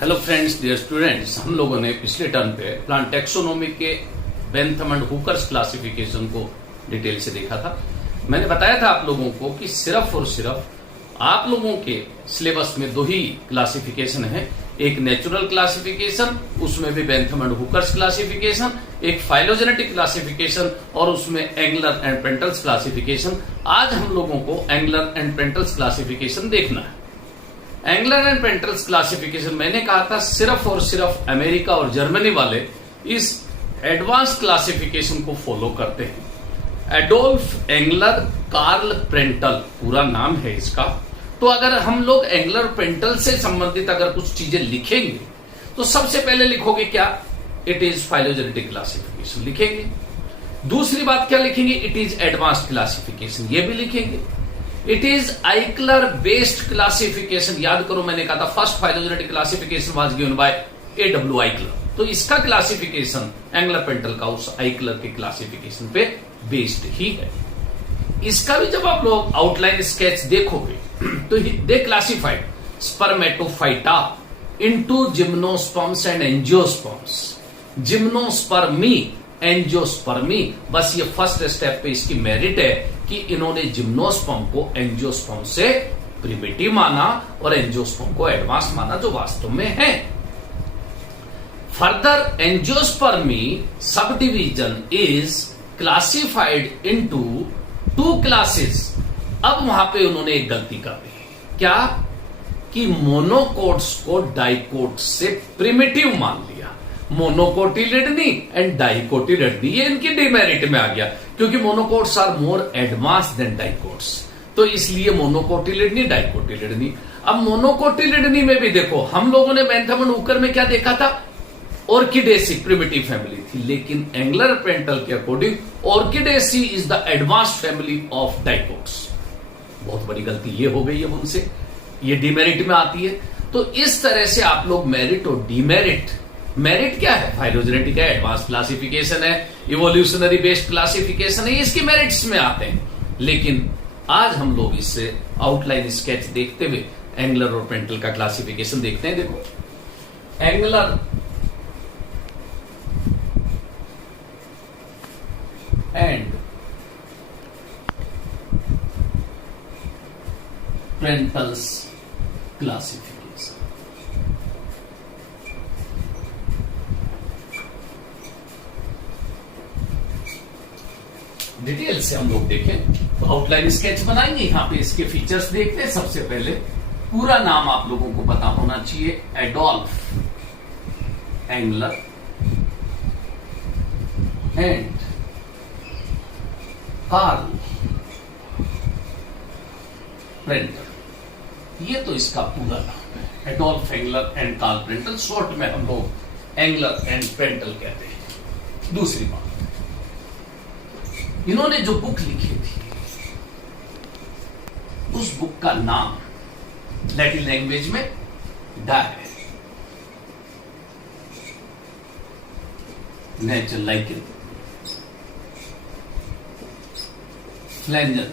Hello friends, dear students, हम लोगों ने पिछले टर्म पे प्लांट टेक्सोनोमी के बेंथम एंड हुकर्स क्लासिफिकेशन को डिटेल से देखा था। मैंने बताया था आप लोगों को कि सिर्फ और सिर्फ आप लोगों के सिलेबस में दो ही क्लासिफिकेशन है, एक नेचुरल क्लासिफिकेशन, उसमें भी बेंथम एंड हुकर्स क्लासिफिकेशन, एक फाइलोजेनेटिक क्लासिफिकेशन और उसमें एंगलर एंड पेंटल्स क्लासिफिकेशन। आज हम लोगों को एंगलर एंड पेंटल्स क्लासिफिकेशन देखना है। एंगलर एंड पेंटल्स क्लासिफिकेशन मैंने कहा था सिर्फ और सिर्फ अमेरिका और जर्मनी वाले इस एडवांस क्लासिफिकेशन को फॉलो करते हैं। एडोल्फ एंगलर कार्ल प्रेंटल पूरा नाम है इसका। तो अगर हम लोग एंगलर पेंटल से संबंधित अगर कुछ चीजें लिखेंगे तो सबसे पहले लिखोगे क्या? इट इज फाइलोजेनेटिक क्लासिफिकेशन लिखेंगे। दूसरी बात क्या लिखेंगे? इट इज एडवांस्ड क्लासिफिकेशन, ये भी लिखेंगे। It is Eichler based classification. याद करो मैंने कहा था first phylogenetic classification was given by A.W. Eichler. तो इसका क्लासिफिकेशन एंगलर पेंटल का उस आइक्लर के क्लासिफिकेशन पे बेस्ड ही है। इसका भी जब आप लोग आउटलाइन स्केच देखोगे तो they classified spermatophyta into gymnosperms and angiosperms. Gymnospermae, angiospermae, बस ये फर्स्ट स्टेप पे इसकी मेरिट है कि इन्होंने जिम्नोस्पर्म को एंजियोस्पर्म से प्रिमिटिव माना और एंजियोस्पर्म को एडवांस माना, जो वास्तव में है। Further angiospermae sub division is classified into two classes. अब वहां पे उन्होंने एक गलती कर दी। क्या? कि मोनोकोट्स को डाइकोट्स से प्रिमिटिव मान लिया। मोनोकोटिलिडनी एंड डाइकोटिलिडनी, ये इनकी डिमेरिट में आ गया क्योंकि monocots are more advance than dicots, तो इसलिए मोनोकोटिलिडनी डाइकोटिलिडनी। अब मोनोकोटिलिडनी में भी देखो हम लोगों ने बेंथम एंड हुकर में क्या देखा था? ऑर्किडेसी प्रिमिटिव फैमिली थी, लेकिन एंगलर पेंटल के according orchidaceae is the advanced family of dicots. बहुत बड़ी गलती ये हो गई है उनसे, ये डिमेरिट में आती है। तो इस तरह से आप लोग मेरिट और डिमेरिट, मेरिट क्या है? फाइलोजेनेटिक है, एडवांस क्लासिफिकेशन है, इवोल्यूशनरी बेस्ड क्लासिफिकेशन है, इसके मेरिट्स में आते हैं। लेकिन आज हम लोग इससे आउटलाइन स्केच देखते हुए एंगलर और पेंटल का क्लासिफिकेशन देखते हैं। देखो एंगलर एंड पेंटल्स क्लासिफिकेशन। डिटेल से हम लोग देखें तो आउटलाइन स्केच बनाएंगे। यहां पे इसके फीचर्स देखते हैं। सबसे पहले पूरा नाम आप लोगों को पता होना चाहिए, Adolf Engler and Karl Prantl, ये तो इसका पूरा नाम है। Adolf Engler and Karl Prantl, short में हम लोग एंगलर एंड प्रेंटल कहते हैं। दूसरी बात, इन्होंने जो बुक लिखी थी उस बुक का नाम लैटिन लैंग्वेज में है नेचर लाइकन फ्लैंजन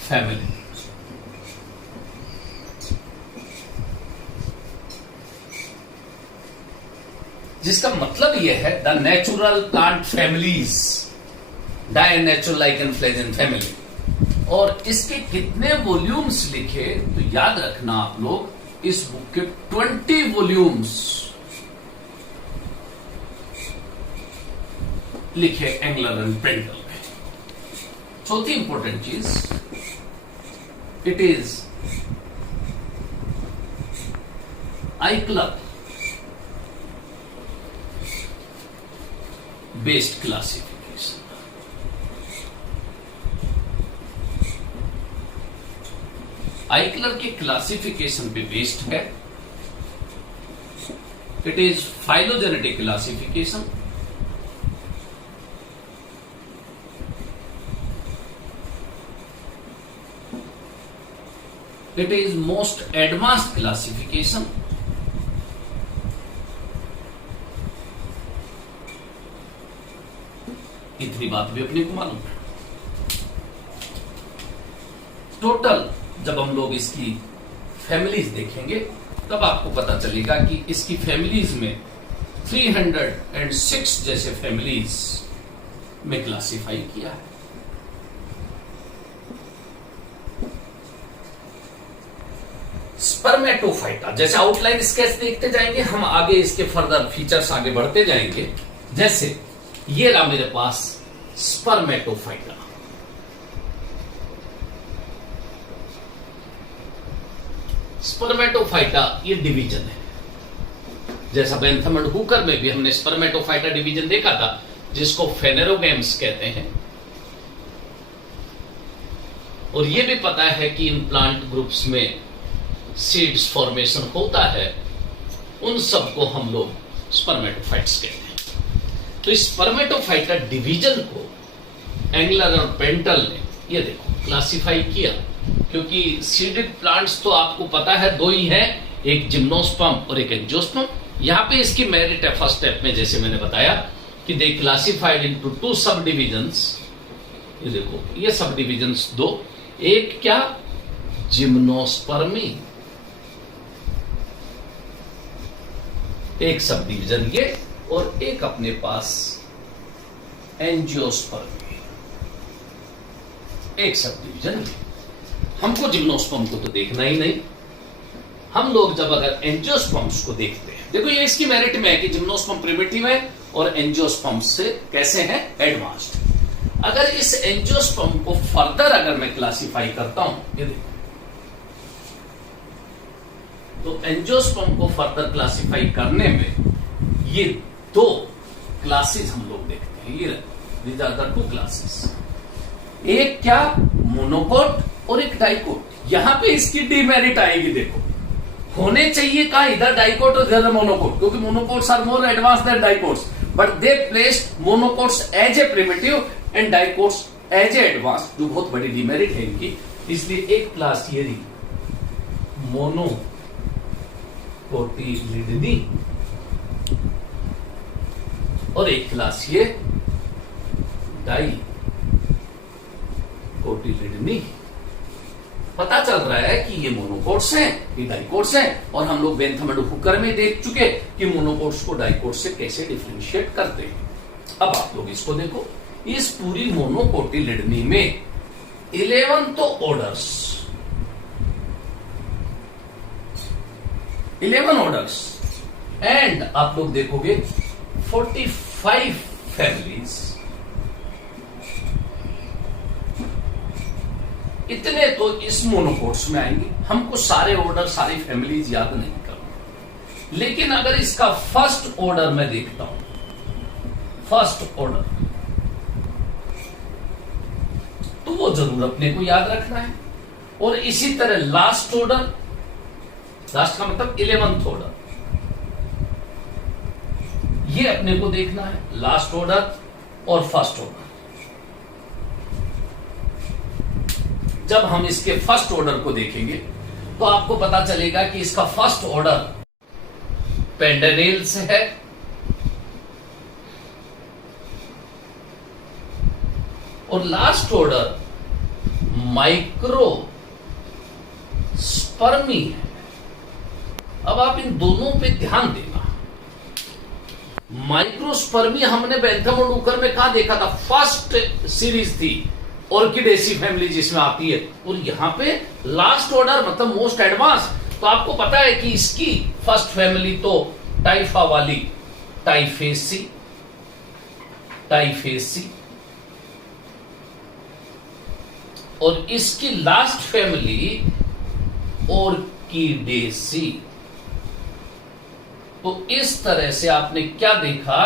फैमिली। जिसका मतलब यह है द नेचुरल प्लांट फैमिलीज, डाय नेचुरल लाइकन फ्लैंजन फैमिली। और इसके कितने वॉल्यूम्स लिखे तो याद रखना आप लोग, इस बुक के 20 वॉल्यूम्स लिखे एंगलर एंड पेंटल में। चौथी इंपॉर्टेंट चीज, it is Eichler based classification. आइक्लर के क्लासिफिकेशन पे बेस्ड है। It is phylogenetic classification. It is most advanced classification. इतनी बात भी अपने को मालूम है। टोटल जब हम लोग इसकी फैमिलीज देखेंगे तब आपको पता चलेगा कि इसकी फैमिलीज में 306 जैसे फैमिलीज में क्लासिफाई किया है। स्पर्मेटोफाइटा, जैसे आउटलाइन स्केच देखते जाएंगे हम, आगे इसके फर्दर फीचर्स आगे बढ़ते जाएंगे। जैसे ये रहा मेरे पास स्पर्मेटोफाइटा। स्पर्मेटोफाइटा ये डिवीजन है, जैसा बेंथम एंड हुकर में भी हमने स्पर्मेटोफाइटा डिवीजन देखा था, जिसको फेनेरोगैम्स कहते हैं। और ये भी पता है कि इन प्लांट ग्रुप्स में सीड्स फॉर्मेशन होता है, उन सबको हम लोग स्पर्मेटोफाइट्स कहते हैं। तो इस स्पर्मेटोफाइटा डिवीजन को एंगलर और पेंटल ने ये देखो क्लासिफाई किया, क्योंकि सीडेड प्लांट्स तो आपको पता है दो ही है, एक जिम्नोस्पर्म और एक एंजियोस्पर्म। यहां पे इसकी मेरिट है फर्स्ट स्टेप में, जैसे मैंने बताया कि दे क्लासिफाइड इनटू 2 सब डिविजन्स। ये देखो ये सब डिविजन्स दो, एक क्या जिम्नोस्पर्मी, एक सब डिवीजन ये, और एक अपने पास एंजियोस्पर्मी, एक सब डिवीजन ये। हमको जिम्नोस्पर्म को तो देखना ही नहीं, हम लोग जब अगर एंजियोस्पर्म्स को देखते हैं, देखो ये इसकी मेरिट में है कि जिम्नोस्पर्म प्रिमिटिव है और एंजियोस्पर्म से कैसे है एडवांस्ड। अगर इस एंजियोस्पर्म को फर्दर अगर मैं क्लासिफाई करता हूं, ये देखो, तो एंजियोस्पर्म को फर्दर क्लासिफाई करने में ये 2 क्लासेस हम लोग देखते हैं। ये दीज आर द 2 क्लासेस, एक क्या मोनोकोट और एक डाइकोट। यहां पे इसकी डीमेरिट आएगी, देखो होने चाहिए कहा इधर डाइकोट और इधर मोनोकोट, क्योंकि monocots are more advance than dicots, but they placed monocots as a primitive and dicots as a advance, जो बहुत बड़ी डीमेरिट है इनकी। इसलिए एक क्लास ये रही मोनो कोटिलिडनी और एक क्लास ये डाई कोटिलिडनी। पता चल रहा है कि ये मोनोकोट्स हैं, ये डाइकोट्स हैं, और हम लोग बेंथम एंड हुकर में देख चुके कि मोनोकोट्स को डाइकोट्स से कैसे डिफरेंशिएट करते हैं। अब आप लोग इसको देखो, इस पूरी मोनोकोटिलिडनी में 11 तो ऑर्डर्स, 11 ऑर्डर्स एंड आप लोग देखोगे 45 फैमिलीज। इतने तो इस मोनोकोट्स में आएंगे। हमको सारे ऑर्डर सारी फैमिलीज याद नहीं करना, लेकिन अगर इसका फर्स्ट ऑर्डर मैं देखता हूं, फर्स्ट ऑर्डर, तो वो जरूर अपने को याद रखना है। और इसी तरह लास्ट ऑर्डर, लास्ट का मतलब 11th ऑर्डर, ये अपने को देखना है, लास्ट ऑर्डर और फर्स्ट ऑर्डर। जब हम इसके फर्स्ट ऑर्डर को देखेंगे तो आपको पता चलेगा कि इसका फर्स्ट ऑर्डर पेंडेनेल से है, और लास्ट ऑर्डर माइक्रो स्पर्मी है। अब आप इन दोनों पे ध्यान देना। माइक्रोस्पर्मी हमने बेंथम और हुकर में कहा देखा था, फर्स्ट सीरीज थी ऑर्किडेसी फैमिली जिसमें आती है, और यहां पे लास्ट ऑर्डर मतलब मोस्ट एडवांस। तो आपको पता है कि इसकी फर्स्ट फैमिली तो टाइफा वाली टाइफेसी, टाइफेसी, और इसकी लास्ट फैमिली ऑर्किडेसी। तो इस तरह से आपने क्या देखा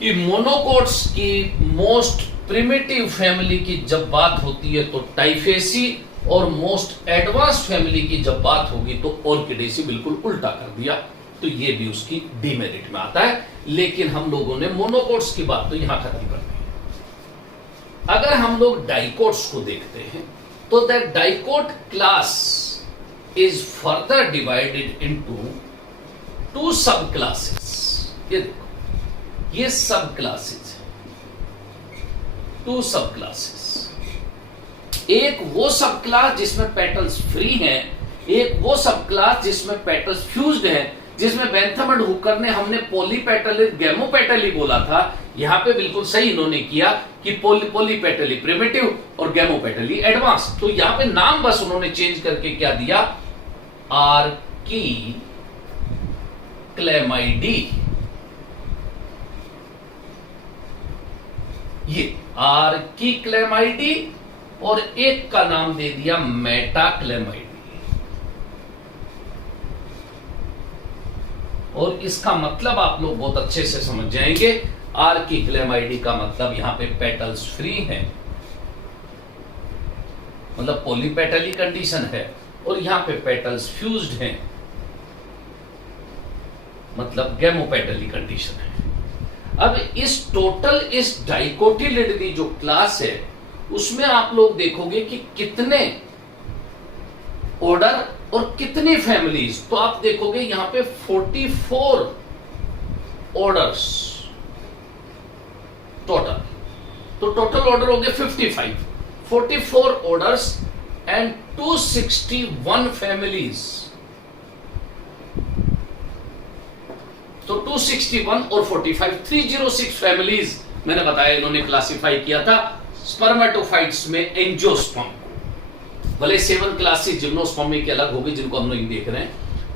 कि मोनोकोट्स की मोस्ट प्रिमिटिव फैमिली की जब बात होती है तो टाइफेसी, और मोस्ट एडवांस फैमिली की जब बात होगी तो ऑर्किडेसी। बिल्कुल उल्टा कर दिया, तो ये भी उसकी डीमेरिट में आता है। लेकिन हम लोगों ने मोनोकोट्स की बात तो यहां खत्म कर दी। अगर हम लोग डाइकोट्स को देखते हैं तो that dicot class is further divided into 2 सब क्लासेस। ये देखो ये सब क्लासेस है, 2 सब क्लासेस। एक वो सब क्लास जिसमें पेटल्स फ्री हैं, एक वो सब क्लास जिसमें पेटल्स फ्यूज्ड हैं, जिसमें बेंथम एंड हुकर ने हमने पॉलीपेटली गैमोपेटली बोला था। यहां पे बिल्कुल सही इन्होंने किया कि पॉलीपेटली प्रिमिटिव और गैमोपेटली एडवांस। तो यहां पे नाम बस उन्होंने चेंज करके क्या दिया, आर्की क्लेमाइडी। ये आर्की क्लेमाइडी और एक का नाम दे दिया मेटाक्लेमाइडी। और इसका मतलब आप लोग बहुत अच्छे से समझ जाएंगे। आर्की क्लेमाइडी का मतलब यहां पे पेटल्स फ्री हैं, मतलब पॉलीपेटली कंडीशन है, और यहां पे पेटल्स फ्यूज्ड हैं, मतलब गैमोपेटली कंडीशन है। अब इस डाइकोटिलिड की जो क्लास है उसमें आप लोग देखोगे कि कितने ऑर्डर और कितनी फैमिलीज। तो आप देखोगे यहां पे 44 ऑर्डर्स टोटल। तो टोटल ऑर्डर हो गए 55, 44 ऑर्डर्स एंड 261 फैमिलीज। तो 261 और 45, 306 फैमिलीज मैंने बताया इन्होंने क्लासिफाई किया था स्पर्मेटोफाइट्स में एंजियोस्पर्म। भले 7 क्लासेस जिम्नोस्पर्मी की अलग होगी जिनको हम लोग देख रहे हैं।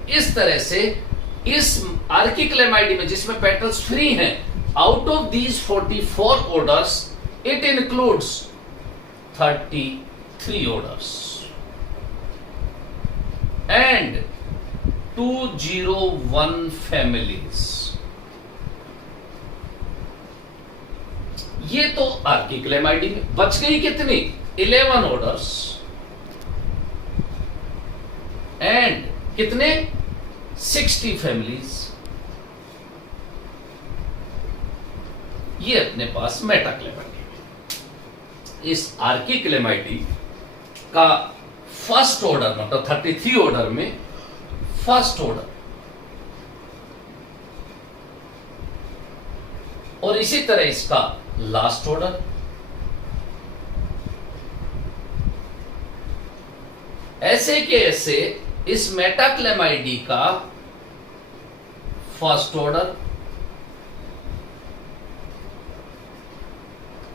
इस तरह से इस आर्की क्लेमाइडी में जिसमें पेटल्स फ्री हैं, out of these 44 orders it includes 33 orders and 201 families. ये तो आर्की क्लेमाइडी में बच गई कितनी, 11 ऑर्डर्स एंड कितने 60 फैमिलीज। ये अपने पास मेटाक्लेमाइडी। इस आर्की क्लेमाइडी का फर्स्ट ऑर्डर मतलब 33 ऑर्डर में फर्स्ट ऑर्डर, और इसी तरह इसका लास्ट ऑर्डर, ऐसे के ऐसे इस मेटाक्लेमाइडी का फर्स्ट ऑर्डर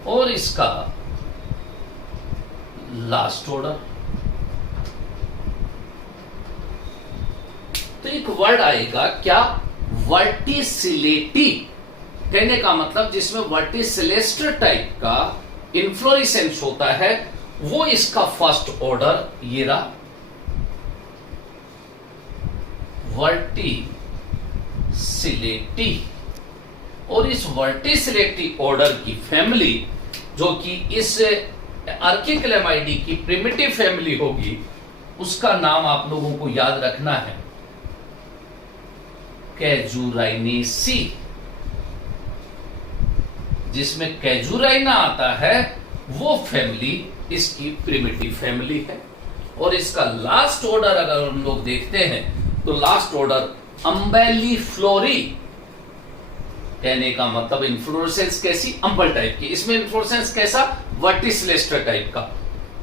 और इसका लास्ट ऑर्डर। तो एक वर्ड आएगा क्या, वर्टिसिलेटी। कहने का मतलब जिसमें वर्टिसिलेस्टर टाइप का इन्फ्लोरेसेंस होता है, वो इसका फर्स्ट ऑर्डर ये रहा, वर्टिसिलेटी। और इस वर्टिसिलेटी ऑर्डर की फैमिली जो कि इस आर्की क्लेमाइडी की प्रिमिटिव फैमिली होगी, उसका नाम आप लोगों को याद रखना है कैजुराइनेसी। जिसमें कैजुराइना आता है वो फैमिली इसकी प्रिमिटिव फैमिली है। और इसका लास्ट ऑर्डर अगर हम लोग देखते हैं तो लास्ट ऑर्डर अम्बेलिफ्लोरी। कहने का मतलब इन्फ्लोरेसेंस कैसी, अंबल टाइप की। इसमें इन्फ्लोरेसेंस कैसा, वर्टिसिलेस्टर टाइप का,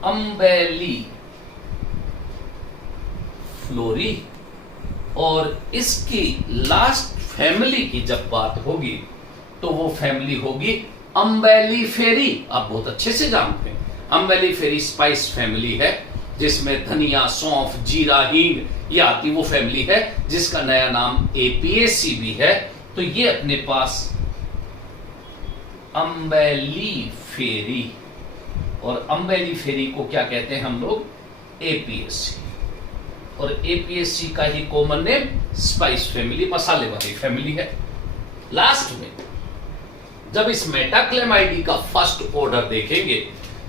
अम्बेलिफ्लोरी। और इसकी लास्ट फैमिली की जब बात होगी तो वो फैमिली होगी अम्बेलिफेरी। आप बहुत अच्छे से जानते हैं अम्बेलिफेरी स्पाइस फैमिली है, जिसमें धनिया, सौंफ, जीरा, हींग ये आती वो फैमिली है, जिसका नया नाम एपीएसी भी है। तो ये अपने पास अम्बेलिफेरी, और अम्बेलिफेरी को क्या कहते हैं हम लोग, एपीएसी। और एपीएससी का ही कॉमन नेम स्पाइस फैमिली, मसाले वाली फैमिली है। लास्ट में जब इस मेटाक्लेमाइडी का फर्स्ट ऑर्डर देखेंगे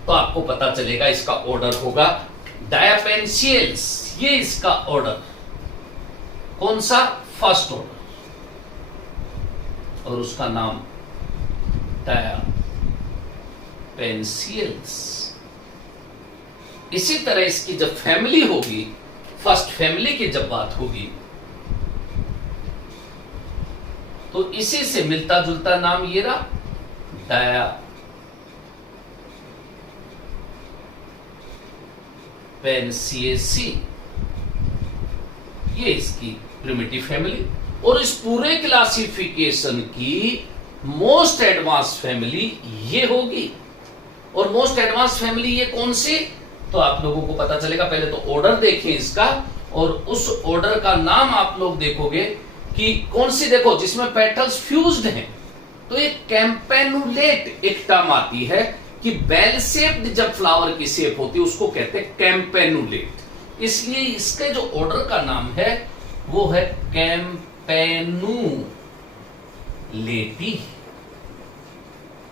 तो आपको पता चलेगा इसका ऑर्डर होगा डायापेंसियल्स। ये इसका ऑर्डर कौन सा, फर्स्ट ऑर्डर, और उसका नाम डायापेंसियल्स। इसी तरह इसकी जब फैमिली होगी, फर्स्ट फैमिली की जब बात होगी, तो इसी से मिलता जुलता नाम ये रहा कैम्पेशियेसी, ये इसकी प्रिमिटिव फैमिली। और इस पूरे क्लासिफिकेशन की मोस्ट एडवांस फैमिली ये होगी। और मोस्ट एडवांस फैमिली ये कौन सी, तो आप लोगों को पता चलेगा। पहले तो ऑर्डर देखें इसका, और उस ऑर्डर का नाम आप लोग देखोगे कि कौन सी, देखो जिसमें पेटल्स फ्यूज्ड हैं। तो एक कैम्पेनुलेट एक टर्म आती है कि बेल शेप्ड जब फ्लावर की शेप होती है उसको कहते हैं कैम्पेनुलेट। इसलिए इसके जो ऑर्डर का नाम है वो है कैम्पेनुलेटी।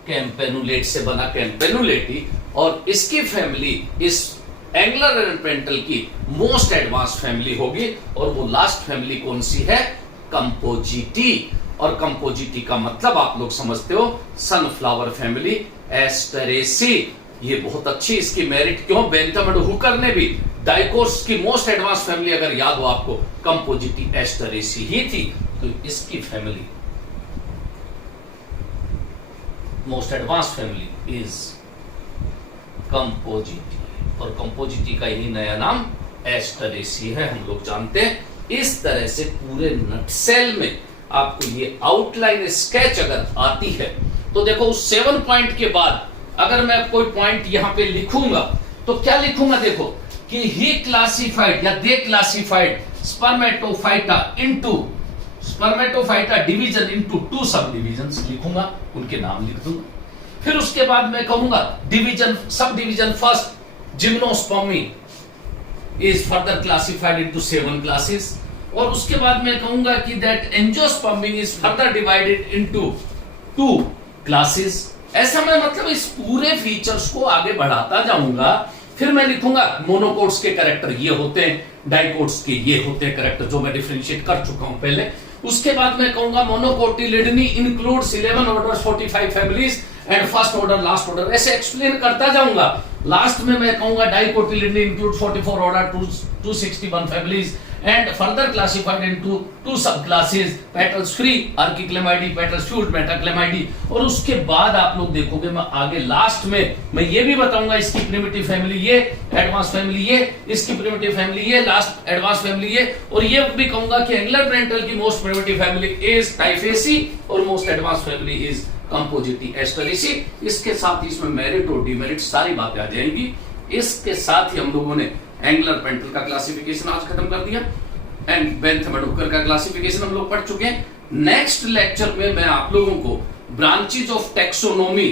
कैम्पेनुलेट से बना कैम्पेनुलेटी। और इसकी फैमिली इस एंगुलर ओरिएंटल की मोस्ट एडवांस फैमिली होगी। और वो लास्ट फैमिली कौन सी है, कंपोजिटी। और कंपोजिटी का मतलब आप लोग समझते हो, सनफ्लावर फैमिली, एस्टेरेसी। ये बहुत अच्छी इसकी मेरिट क्यों, बेंथम एंड हुकर ने भी डाइकोट्स की मोस्ट एडवांस फैमिली अगर याद हो आपको, कंपोजिटी एस्टेरेसी ही थी। तो इसकी family most advance family is Compositae. और कंपोजिटी का यही नया नाम एस्टेरेसी है, हम लोग जानते हैं। इस तरह से पूरे नटसेल में आपको ये आउटलाइन स्केच अगर आती है तो देखो उस 7 पॉइंट के बाद अगर मैं कोई पॉइंट यहां पे लिखूंगा तो क्या लिखूंगा, देखो कि ही क्लासिफाइड या दे क्लासिफाइड स्पर्मेटोफाइटा डिवीजन इनटू 2 सब डिविजन्स लिखूंगा, उनके नाम लिख दूंगा। फिर उसके बाद मैं कहूंगा division, sub division first gymnospermae is further classified into 7 classes. और उसके बाद मैं कहूंगा कि that angiospermae is further divided into 2 classes. ऐसा मैं मतलब इस पूरे फीचर्स को आगे बढ़ाता जाऊंगा। फिर मैं लिखूंगा मोनोकोट्स के कैरेक्टर ये होते हैं, डाइकोट्स के ये होते हैं कैरेक्टर, जो मैं डिफरेंशिएट कर चुका हूं पहले। उसके बाद मैं कहूंगा monocotyledonae includes 11 orders 45 families and first order last order, ऐसे एक्सप्लेन करता जाऊंगा। लास्ट में मैं कहूंगा dicotyledonae include 44 order 261 families and further classified into 2 subclasses, petals free archiclamidae, petals fused metaclamidae। और उसके बाद आप लोग देखोगे मैं आगे लास्ट में मैं ये भी बताऊंगा इसकी प्रिमिटिव फैमिली ये, एडवांस फैमिली ये, इसकी प्रिमिटिव फैमिली ये, लास्ट एडवांस फैमिली ये। और ये भी कहूंगा कि एंगुलर ओरिएंटल की मोस्ट प्रिमिटिव फैमिली इज टाइफेसी और most advance family is Compositae Asteraceae. इसके साथ ही इसमें मेरिट और डिमेरिट सारी बातें आ जाएंगी। इसके साथ ही हम लोगों ने एंगुलर पेंटल का क्लासिफिकेशन आज खत्म कर दिया एंड बेंथम एंड हुकर का क्लासिफिकेशन हम लोग पढ़ चुके हैं। नेक्स्ट लेक्चर में मैं आप लोगों को ब्रांचेज ऑफ टेक्सोनोमी,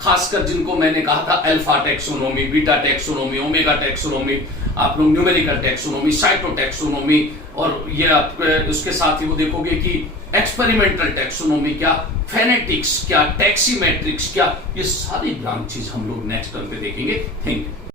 खासकर जिनको मैंने कहा था alpha taxonomy, beta taxonomy, omega taxonomy, आप लोग न्यूमेरिकल टेक्सोनोमी, साइटोटेक्सोनोमी, और ये आप उसके साथ ही वो देखोगे कि एक्सपेरिमेंटल टेक्सोनोमी क्या, फेनेटिक्स क्या, टैक्सीमेट्रिक्स क्या, ये सारी ब्रांचेज हम लोग नेक्स्ट टर्म पे देखेंगे। Thank you.